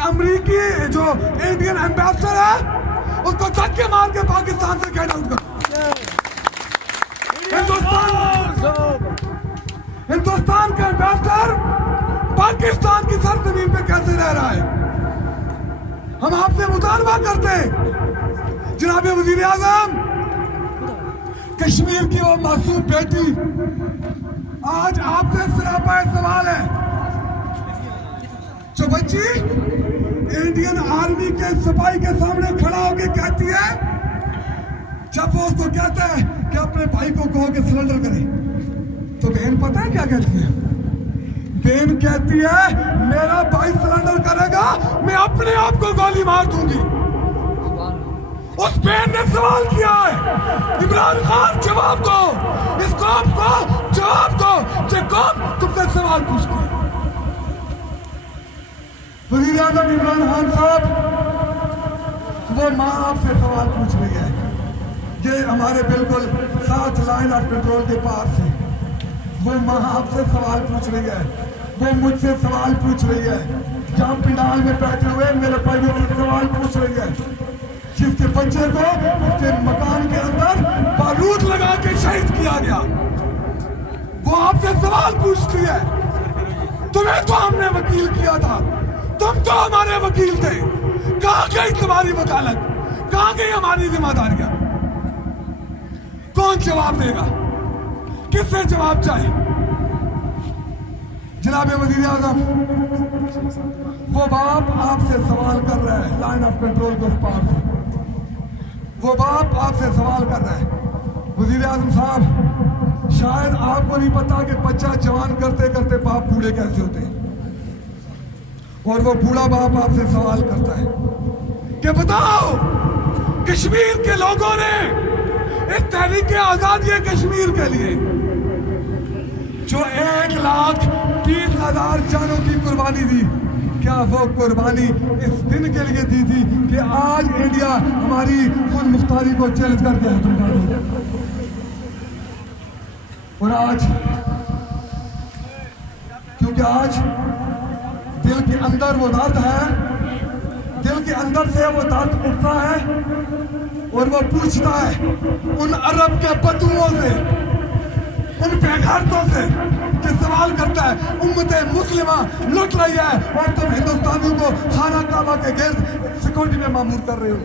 अमरीकी जो Indian ambassador है उसको धक्के मार के पाकिस्तान से गेट आउट करो। हिंदुस्तान का एम्बेसडर पाकिस्तान की सरजमीन पे कैसे रह रहा है? हम आपसे मुतालबा करते हैं जनाब वजीर आजम, कश्मीर की वो मासूम बेटी आज आपसे सरापा सवाल है जो बच्ची इंडियन आर्मी के सिपाही के सामने खड़ा होकर कहती है, जब वो उसको कहता है कि अपने भाई को कहो कि सरेंडर करे, तो बहन पता है क्या कहती है? बहन कहती है मेरा भाई सरेंडर करेगा मैं अपने आप को गोली मार दूंगी। उस बहन ने सवाल किया है, इमरान खान जवाब दो, इस कौम को जवाब दो जो कौम तुमसे सवाल पूछती है। वज़ीर आज़म इमरान खान साहब, वो माँ आपसे सवाल पूछ रही है, ये हमारे बिल्कुल साथ लाइन ऑफ कंट्रोल के पास है। वो माँ आपसे सवाल पूछ रही है, वो मुझसे सवाल पूछ रही है, जहाँ पिंडाल में बैठे हुए मेरे भाइयों से सवाल पूछ रही है, जिसके बच्चे को उसके मकान के अंदर बारूद लगा के शहीद किया गया। वो आपसे सवाल पूछती है, तुम्हें तो हमने वकील किया था, तुम तो हमारे वकील थे, कहां गई तुम्हारी वकालत, कहां गई हमारी जिम्मेदारियां? कौन जवाब देगा? किससे जवाब चाहिए? जनाब वज़ीर आज़म, वो बाप आपसे सवाल कर रहा है लाइन ऑफ कंट्रोल के उस पार से, वो बाप आपसे सवाल कर रहा है। वज़ीर आज़म साहब, शायद आपको नहीं पता कि बच्चा जवान करते करते बाप बूढ़े कैसे होते हैं, और वो बूढ़ा बाप आपसे सवाल करता है कि बताओ कश्मीर के लोगों ने इस तहरीक आजादी कश्मीर के लिए जो 1,20,000 जानों की कुर्बानी दी, क्या वो कुर्बानी इस दिन के लिए दी थी कि आज इंडिया हमारी खुद मुख्तारी को चैलेंज कर दिया? और आज क्योंकि आज दिल के अंदर वो दर्द है, दिल के अंदर से वो दर्द उठता है और वो पूछता है उन अरब के बदुओं से, उन बेघरतों से, जो सवाल करता है उम्मते मुस्लिमा लुट रही है और तुम हिंदुस्तानियों को खाना काबा के गिर्द सिक्योरिटी में मामूर कर रहे हो।